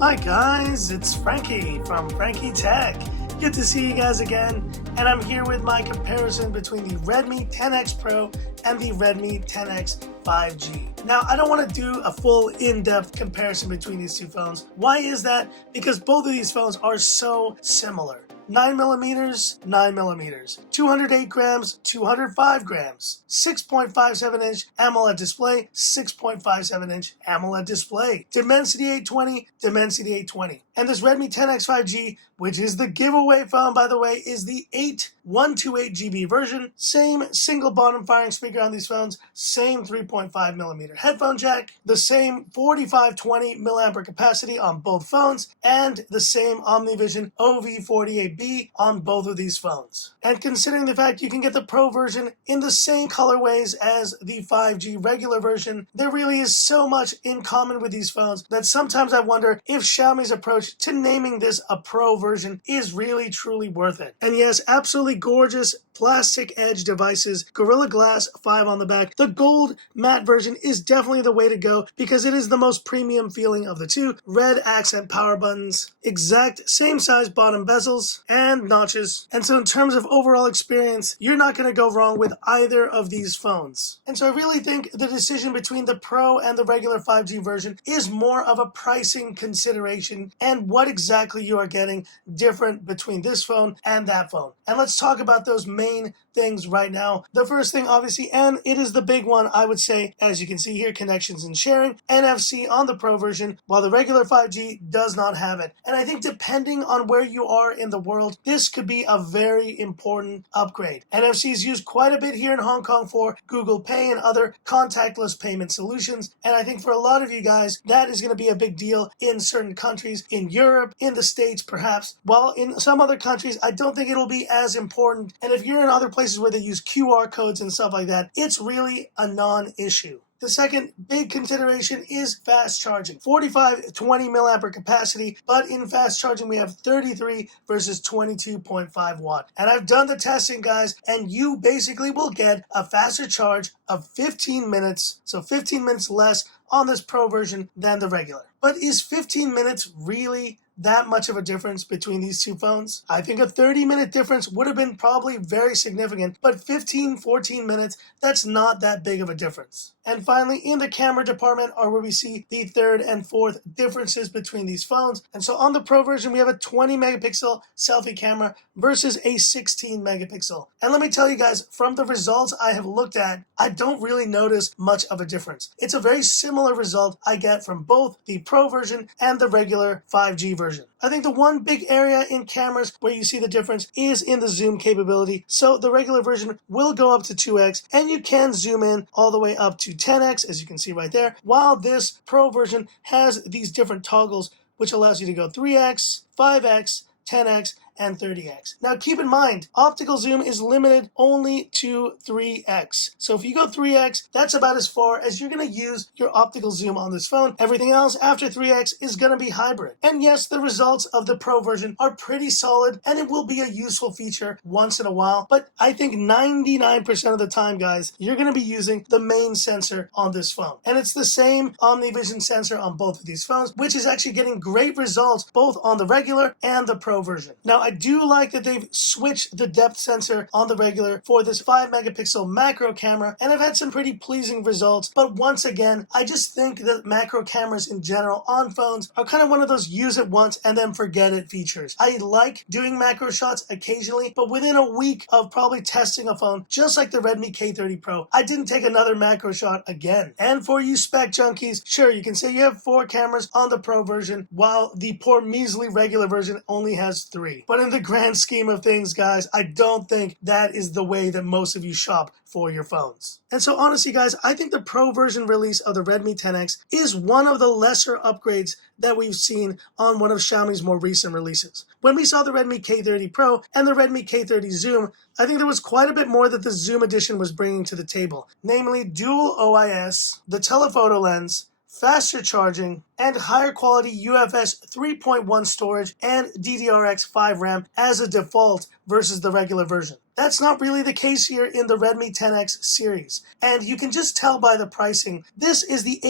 Hi guys, it's Frankie from Frankie Tech. Good to see you guys again, and I'm here with my comparison between the Redmi 10X Pro and the Redmi 10X 5G. Now, I don't want to do a full in-depth comparison between these two phones. Why is that? Because both of these phones are so similar. 9mm, 9mm, 208 grams, 205 grams, 6.57 inch AMOLED display, 6.57 inch AMOLED display, Dimensity 820, Dimensity 820. And this Redmi 10X 5G, which is the giveaway phone, by the way, is the 8128GB version. Same single bottom firing speaker on these phones, same 3.5mm headphone jack, the same 4520 mAh capacity on both phones, and the same OmniVision OV48B on both of these phones. And considering the fact you can get the Pro version in the same colorways as the 5G regular version, there really is so much in common with these phones that sometimes I wonder if Xiaomi's approach to naming this a Pro version is really truly worth it. And yes, absolutely gorgeous plastic edge devices, Gorilla Glass 5 on the back. The gold matte version is definitely the way to go because it is the most premium feeling of the two. Red accent power buttons, exact same size bottom bezels and notches. And so in terms of overall experience, you're not going to go wrong with either of these phones. And so I really think the decision between the Pro and the regular 5G version is more of a pricing consideration and what exactly you are getting different between this phone and that phone. And let's talk about those main things right now. The first thing, obviously, and it is the big one, I would say, as you can see here, connections and sharing, NFC on the Pro version, while the regular 5G does not have it. And I think depending on where you are in the world, this could be a very important upgrade. NFC is used quite a bit here in Hong Kong for Google Pay and other contactless payment solutions. And I think for a lot of you guys, that is going to be a big deal in certain countries, in Europe, in the States perhaps, while in some other countries, I don't think it'll be as important. And if you're in other places where they use QR codes and stuff like that, it's really a non-issue. The second big consideration is fast charging. 4520 mAh capacity, but in fast charging we have 33 versus 22.5 watt. And I've done the testing, guys, and you basically will get a faster charge of 15 minutes, so 15 minutes less on this Pro version than the regular. But is 15 minutes really that much of a difference between these two phones? I think a 30-minute difference would have been probably very significant, but 14 minutes, that's not that big of a difference. And finally, in the camera department are where we see the third and fourth differences between these phones. And so on the Pro version, we have a 20 megapixel selfie camera versus a 16 megapixel. And let me tell you guys, from the results I have looked at, I don't really notice much of a difference. It's a very similar result I get from both the Pro version and the regular 5G version. I think the one big area in cameras where you see the difference is in the zoom capability. So the regular version will go up to 2x and you can zoom in all the way up to 10x, as you can see right there, while this Pro version has these different toggles which allows you to go 3x, 5x, 10x, and 30x. Now keep in mind, optical zoom is limited only to 3x. So if you go 3x, that's about as far as you're going to use your optical zoom on this phone. Everything else after 3x is going to be hybrid. And yes, the results of the Pro version are pretty solid and it will be a useful feature once in a while. But I think 99% of the time, guys, you're going to be using the main sensor on this phone. And it's the same OmniVision sensor on both of these phones, which is actually getting great results both on the regular and the Pro version. Now, I do like that they've switched the depth sensor on the regular for this 5 megapixel macro camera, and I've had some pretty pleasing results. But once again, I just think that macro cameras in general on phones are kind of one of those use it once and then forget it features. I like doing macro shots occasionally, but within a week of probably testing a phone, just like the Redmi K30 Pro, I didn't take another macro shot again. And for you spec junkies, sure, you can say you have 4 cameras on the Pro version, while the poor measly regular version only has 3. But in the grand scheme of things, guys, I don't think that is the way that most of you shop for your phones. And so honestly, guys, I think the Pro version release of the Redmi 10X is one of the lesser upgrades that we've seen on one of Xiaomi's more recent releases. When we saw the Redmi K30 Pro and the Redmi K30 Zoom, I think there was quite a bit more that the Zoom edition was bringing to the table, namely dual OIS, the telephoto lens, faster charging, and higher quality UFS 3.1 storage and DDR5 RAM as a default versus the regular version. That's not really the case here in the Redmi 10X series, and you can just tell by the pricing. This is the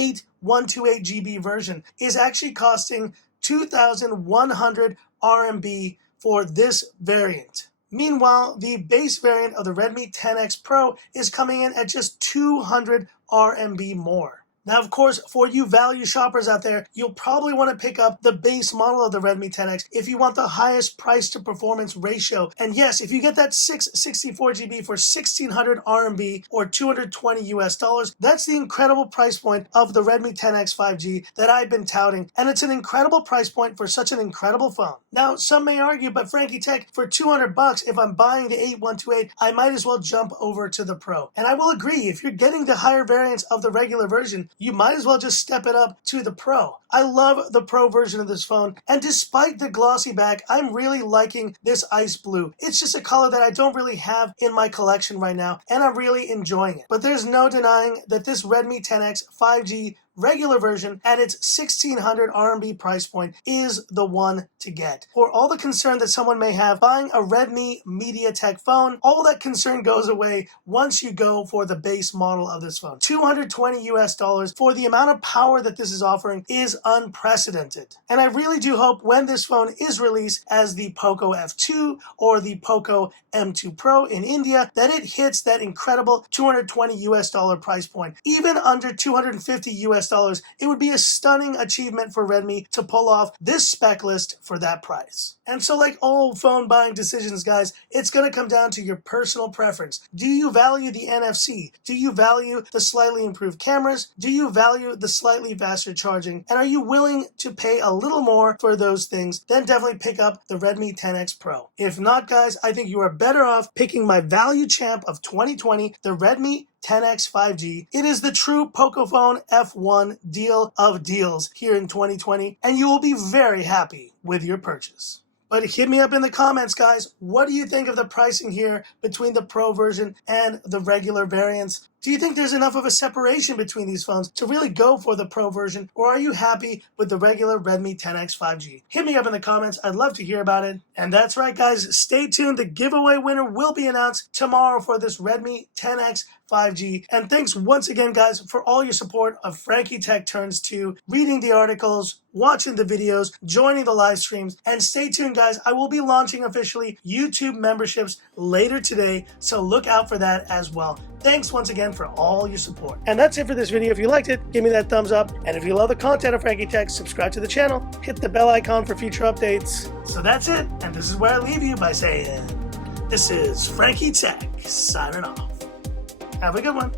8128GB version, is actually costing 2,100 RMB for this variant. Meanwhile, the base variant of the Redmi 10X Pro is coming in at just 200 RMB more. Now, of course, for you value shoppers out there, you'll probably want to pick up the base model of the Redmi 10X if you want the highest price to performance ratio. And yes, if you get that 664GB for 1600 RMB or 220 US dollars, that's the incredible price point of the Redmi 10X 5G that I've been touting. And it's an incredible price point for such an incredible phone. Now, some may argue, but Frankie Tech, for 200 bucks, if I'm buying the 8128, I might as well jump over to the Pro. And I will agree, if you're getting the higher variants of the regular version, you might as well just step it up to the Pro. I love the Pro version of this phone, and despite the glossy back, I'm really liking this ice blue. It's just a color that I don't really have in my collection right now, and I'm really enjoying it. But there's no denying that this Redmi 10X 5G regular version at its 1600 RMB price point is the one to get. For all the concern that someone may have buying a Redmi MediaTek phone, all that concern goes away once you go for the base model of this phone. 220 US dollars for the amount of power that this is offering is unprecedented. And I really do hope when this phone is released as the Poco F2 or the Poco M2 Pro in India, that it hits that incredible 220 US dollar price point. Even under 250 US dollars, it would be a stunning achievement for Redmi to pull off this spec list for that price. And so, like all phone buying decisions, guys, it's going to come down to your personal preference. Do you value the NFC? Do you value the slightly improved cameras? Do you value the slightly faster charging? And are you willing to pay a little more for those things? Then definitely pick up the Redmi 10X Pro. If not, guys, I think you are better off picking my value champ of 2020, the Redmi 10X 5G. It is the true Pocophone F1 deal of deals here in 2020, and you will be very happy with your purchase. But hit me up in the comments, guys. What do you think of the pricing here between the Pro version and the regular variants? Do you think there's enough of a separation between these phones to really go for the Pro version, or are you happy with the regular Redmi 10X 5G? Hit me up in the comments. I'd love to hear about it. And that's right, guys. Stay tuned. The giveaway winner will be announced tomorrow for this Redmi 10X 5G. And thanks once again, guys, for all your support of Frankie Tech Turns 2, reading the articles, watching the videos, joining the live streams. And stay tuned, guys. I will be launching officially YouTube memberships later today, so look out for that as well. Thanks once again for all your support. And that's it for this video. If you liked it, give me that thumbs up. And if you love the content of Frankie Tech, subscribe to the channel, hit the bell icon for future updates. So that's it. And this is where I leave you by saying, this is Frankie Tech signing off. Have a good one.